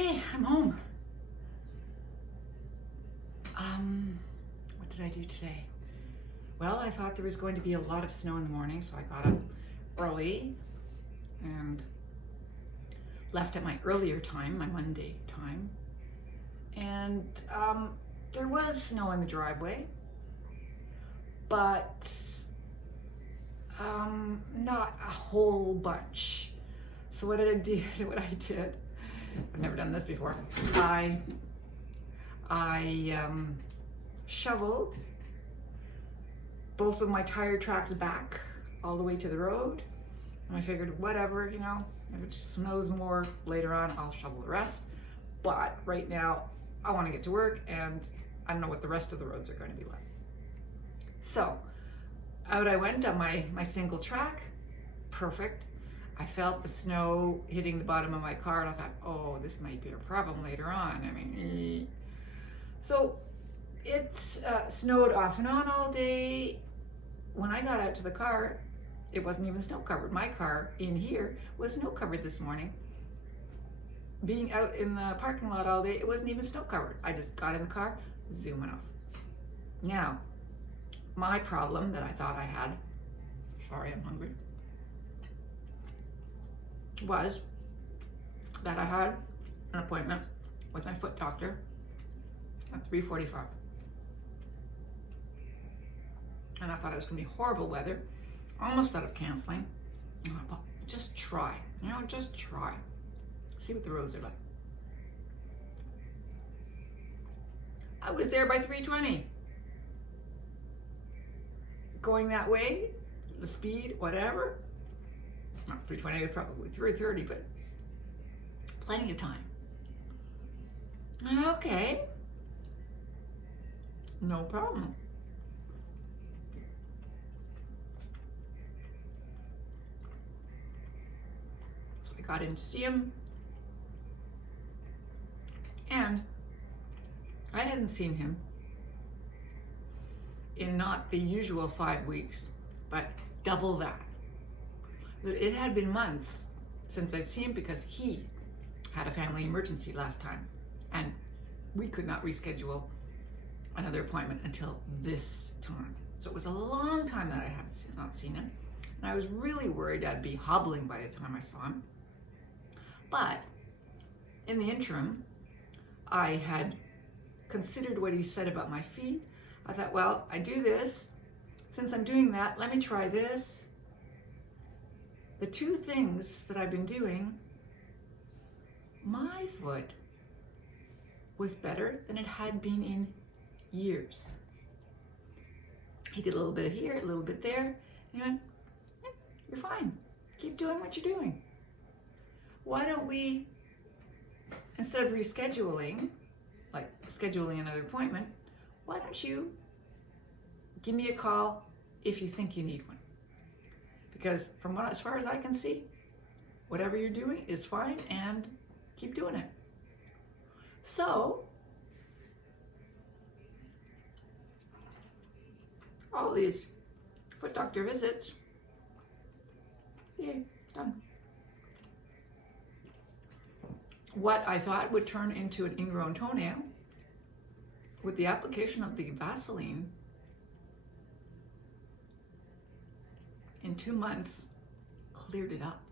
Okay, I'm home. What did I do today? Well, I thought there was going to be a lot of snow in the morning, so I got up early and left at my earlier time, my Monday time. And there was snow in the driveway, but not a whole bunch. So what did I do? I've never done this before. I shoveled both of my tire tracks back all the way to the road. And I figured, whatever, if it just snows more later on, I'll shovel the rest. But right now, I want to get to work, and I don't know what the rest of the roads are going to be like. So out I went on my single track. Perfect. I felt the snow hitting the bottom of my car, and I thought, oh, this might be a problem later on. So it snowed off and on all day. When I got out to the car, it wasn't even snow covered. My car in here was snow covered this morning. Being out in the parking lot all day, it wasn't even snow covered. I just got in the car, zooming off. Now, my problem that I thought I had, sorry, I'm hungry, was that I had an appointment with my foot doctor at 3:45. And I thought it was gonna be horrible weather. Almost thought of canceling. And I thought, just try, just try. See what the roads are like. I was there by 3:20. Going that way, the speed, whatever. Not 3:20, it was probably 3:30, but plenty of time. Okay, no problem. So I got in to see him, and I hadn't seen him in not the usual 5 weeks, but double that. It had been months since I'd seen him because he had a family emergency last time, and we could not reschedule another appointment until this time. So it was a long time that I had not seen him, and I was really worried I'd be hobbling by the time I saw him. But in the interim, I had considered what he said about my feet. I thought, well, I do this. Since I'm doing that, let me try this. The two things that I've been doing, my foot was better than it had been in years. He did a little bit here, a little bit there. And he went, you're fine. Keep doing what you're doing. Why don't we, instead of rescheduling, like scheduling another appointment, why don't you give me a call if you think you need one? Because as far as I can see, whatever you're doing is fine, and keep doing it. So, all these foot doctor visits, yay, done. What I thought would turn into an ingrown toenail, with the application of the Vaseline, in 2 months, cleared it up.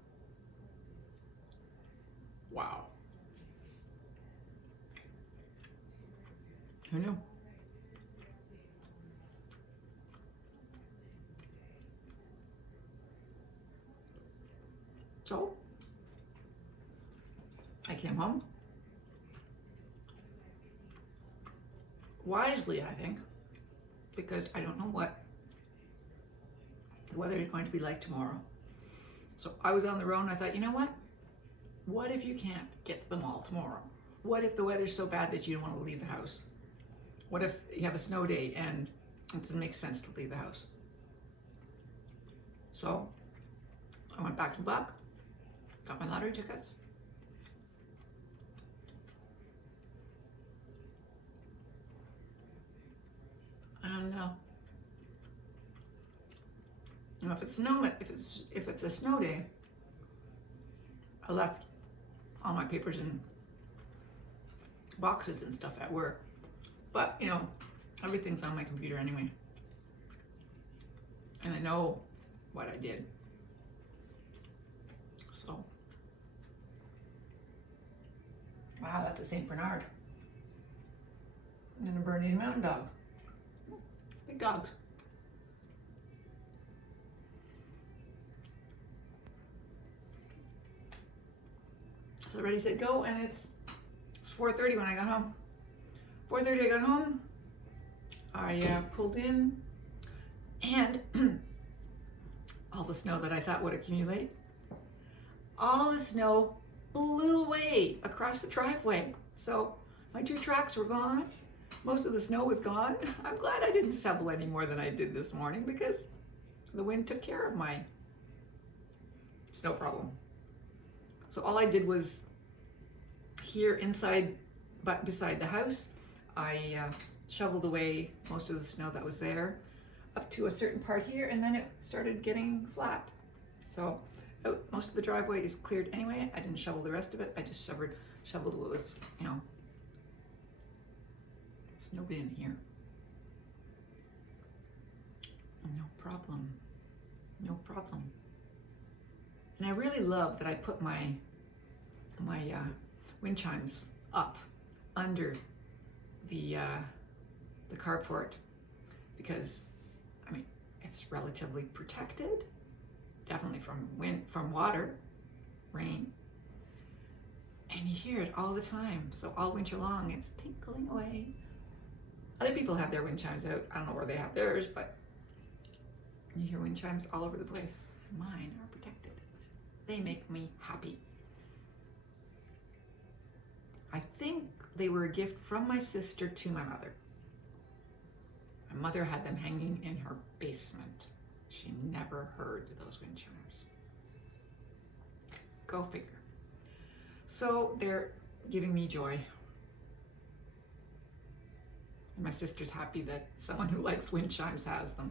Wow. Who knew? So, I came home. Wisely, I think, because I don't know what the weather is going to be like tomorrow. So I was on the road, and I thought, you know what? What if you can't get to the mall tomorrow? What if the weather's so bad that you don't want to leave the house? What if you have a snow day and it doesn't make sense to leave the house? So I went back to the Buck, got my lottery tickets. And if it's a snow day, I left all my papers in boxes and stuff at work. But, you know, everything's on my computer anyway. And I know what I did. So, wow, that's a St. Bernard. And a Bernese Mountain Dog. Big dogs. So ready, set, go, and it's 4:30 when I got home. 4:30 I got home. I pulled in, and all the snow that I thought would accumulate, all the snow blew away across the driveway. So my 2 tracks were gone. Most of the snow was gone. I'm glad I didn't shovel any more than I did this morning because the wind took care of my snow problem. So all I did was here inside, but beside the house, I shoveled away most of the snow that was there up to a certain part here, and then it started getting flat. So most of the driveway is cleared anyway. I didn't shovel the rest of it. I just shoveled what was, you know, snowed in here. No problem. No problem. And I really love that I put my wind chimes up under the carport because, I mean, it's relatively protected, definitely from wind, from water, rain, and you hear it all the time. So all winter long, it's tinkling away. Other people have their wind chimes out. I don't know where they have theirs, but you hear wind chimes all over the place. Mine are protected. They make me happy. I think they were a gift from my sister to my mother. My mother had them hanging in her basement. She never heard those wind chimes. Go figure. So they're giving me joy. And my sister's happy that someone who likes wind chimes has them.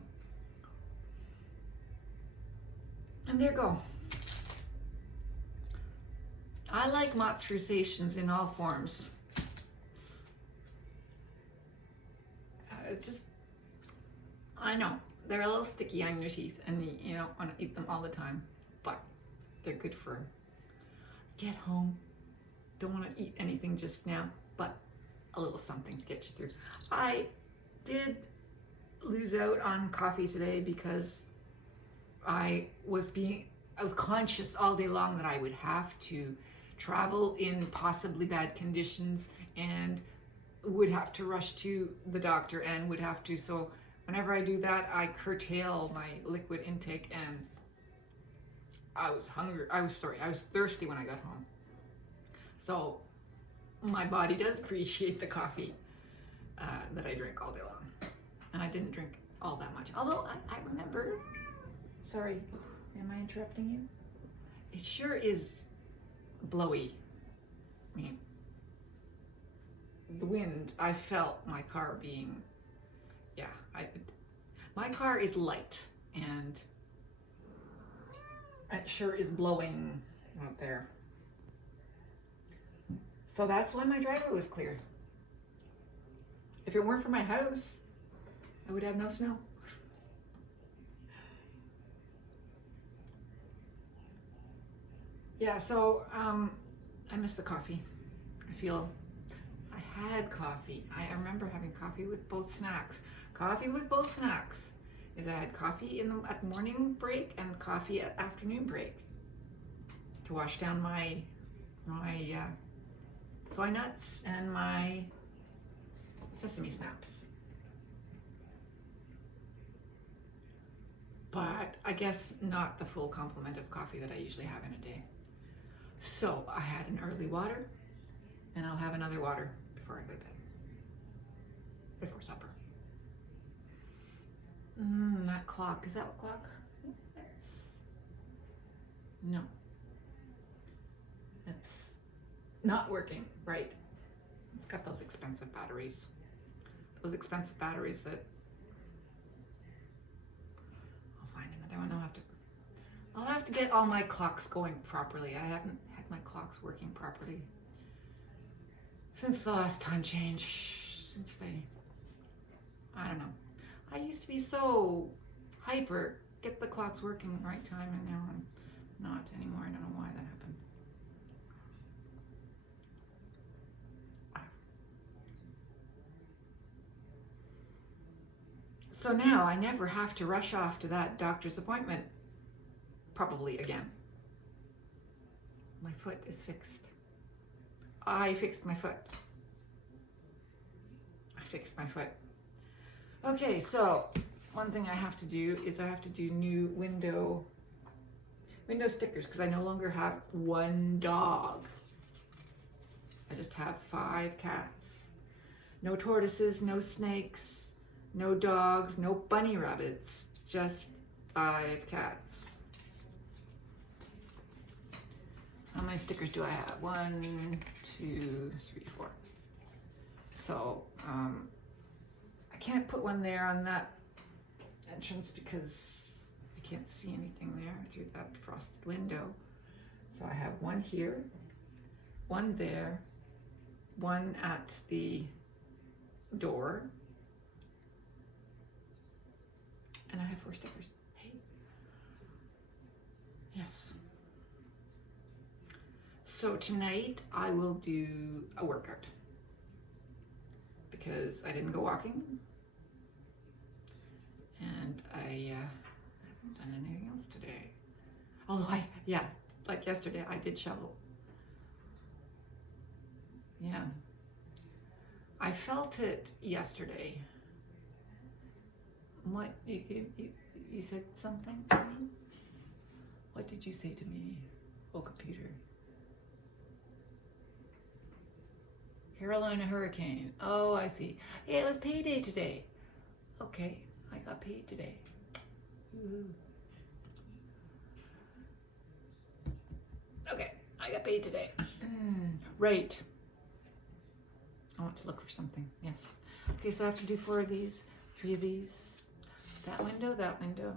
And there you go. I like Mott's Frusations in all forms. It's just, I know, they're a little sticky on your teeth and you don't want to eat them all the time, but they're good for get home. Don't want to eat anything just now, but a little something to get you through. I did lose out on coffee today because I was conscious all day long that I would have to travel in possibly bad conditions and would have to rush to the doctor and would have to, so whenever I do that, I curtail my liquid intake, and I was thirsty when I got home. So my body does appreciate the coffee that I drink all day long. And I didn't drink all that much. Although I remember, sorry, am I interrupting you? It sure is blowy. I mean, the wind, I felt my car being, my car is light and it sure is blowing out there. So that's why my driveway was clear. If it weren't for my house, I would have no snow. Yeah, so I miss the coffee. I had coffee. I remember having coffee with both snacks. Coffee with both snacks is I had coffee at morning break and coffee at afternoon break to wash down my soy nuts and my sesame snaps. But I guess not the full complement of coffee that I usually have in a day. So I had an early water, and I'll have another water before I go to bed, before supper. That clock, is that what clock? No. It's not working right. It's got those expensive batteries. Those expensive batteries that I'll find another one. I'll have to get all my clocks going properly. I haven't had my clocks working properly since the last time change, I don't know. I used to be so hyper, get the clocks working at the right time, and now I'm not anymore. I don't know why that happened. So now I never have to rush off to that doctor's appointment, probably again. My foot is fixed. I fixed my foot. Okay, so one thing I have to do is I have to do new window stickers because I no longer have one dog. I just have 5 cats. No tortoises, no snakes, no dogs, no bunny rabbits, just 5 cats. How many stickers do I have? 1, 2, 3, 4. So I can't put one there on that entrance because you can't see anything there through that frosted window. So I have one here, one there, one at the door, and I have 4 stickers. Hey. Yes. So tonight I will do a workout because I didn't go walking and I haven't done anything else today. Although like yesterday I did shovel. Yeah. I felt it yesterday. What, you said something to me? What did you say to me? Oh, computer. Carolina hurricane. Oh, I see. Yeah, it was payday today. Okay, I got paid today. Woo-hoo. Okay, I got paid today. Right. I want to look for something. Yes. Okay, so I have to do 4 of these, 3 of these. That window, that window,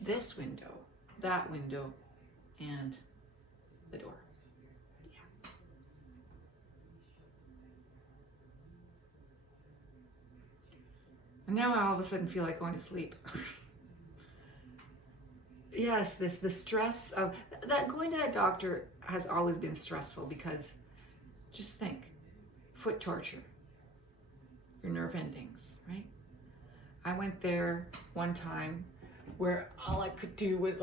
this window, that window, and the door. Yeah. And now I all of a sudden feel like going to sleep. Yes, the stress of that, going to that doctor has always been stressful because just think, foot torture, your nerve endings, right? I went there one time where all I could do was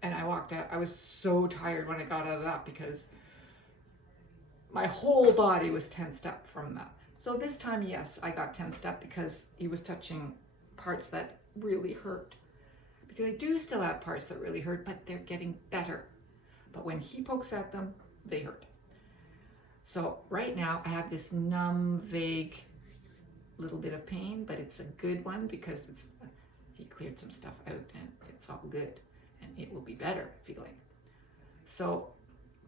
and I walked out. I was so tired when I got out of that because my whole body was tensed up from that. So this time, yes, I got tensed up because he was touching parts that really hurt. Because I do still have parts that really hurt, but they're getting better. But when he pokes at them, they hurt. So right now I have this numb, vague little bit of pain, but it's a good one because he cleared some stuff out and it's all good and it will be better feeling. So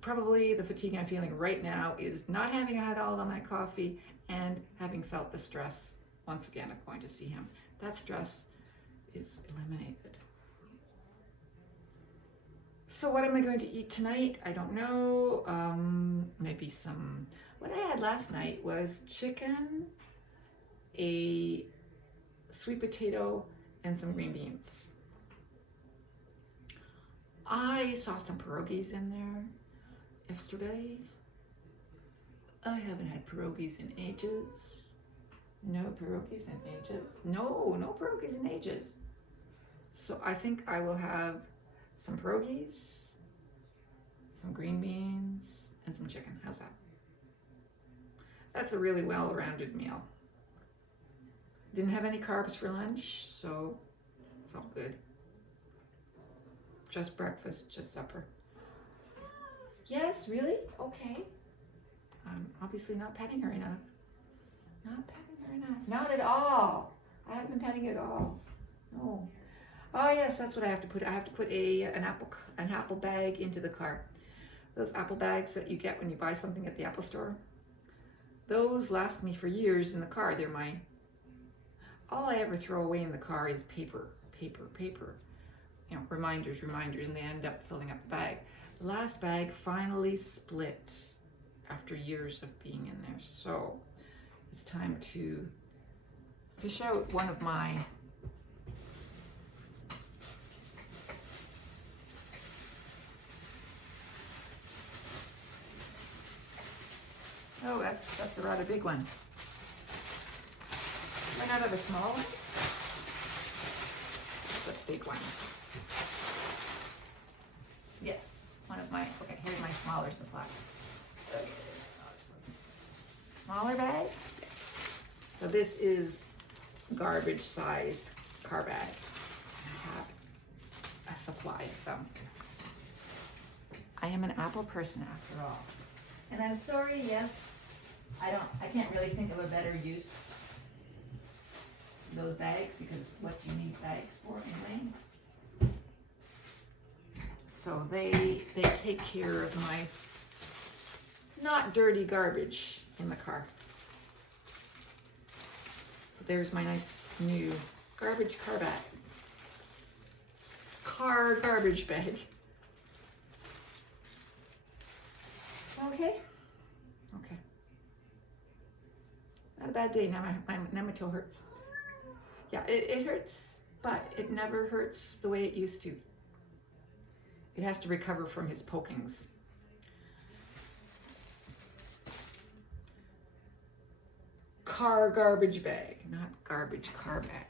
probably the fatigue I'm feeling right now is not having had all of my coffee and having felt the stress once again of going to see him. That stress is eliminated. So what am I going to eat tonight? I don't know. Maybe some, what I had last night was chicken, a sweet potato, and some green beans. I saw some pierogies in there yesterday. I haven't had pierogies in ages. No pierogies in ages. No pierogies in ages. So I think I will have some pierogies, some green beans, and some chicken. How's that? That's a really well-rounded meal. Didn't have any carbs for lunch, so it's all good. Just breakfast, just supper. Yes, really? Okay. I'm obviously not petting her enough. Not petting her enough. Not at all. I haven't been petting at all. No. Oh yes, that's what I have to put. I have to put an apple bag into the car. Those apple bags that you get when you buy something at the Apple store. Those last me for years in the car. They're all I ever throw away in the car is paper. You know, reminders, and they end up filling up the bag. The last bag finally split after years of being in there. So it's time to fish out one of my that's a rather big one. Why not have a small one? That's a big one. Yes, one of my, okay, here's my smaller supply. Okay, smaller bag? Yes. So this is garbage sized car bag. I have a supply of them. I am an Apple person after all. And I'm sorry, yes, I can't really think of a better use for those bags, because what do you need bags for anyway? So they take care of my not dirty garbage in the car. So there's my nice new garbage car bag. Car garbage bag. Okay. Okay. Not a bad day. Now my toe hurts. Yeah, it hurts, but it never hurts the way it used to. It has to recover from his pokings. Car garbage bag, not garbage car bag.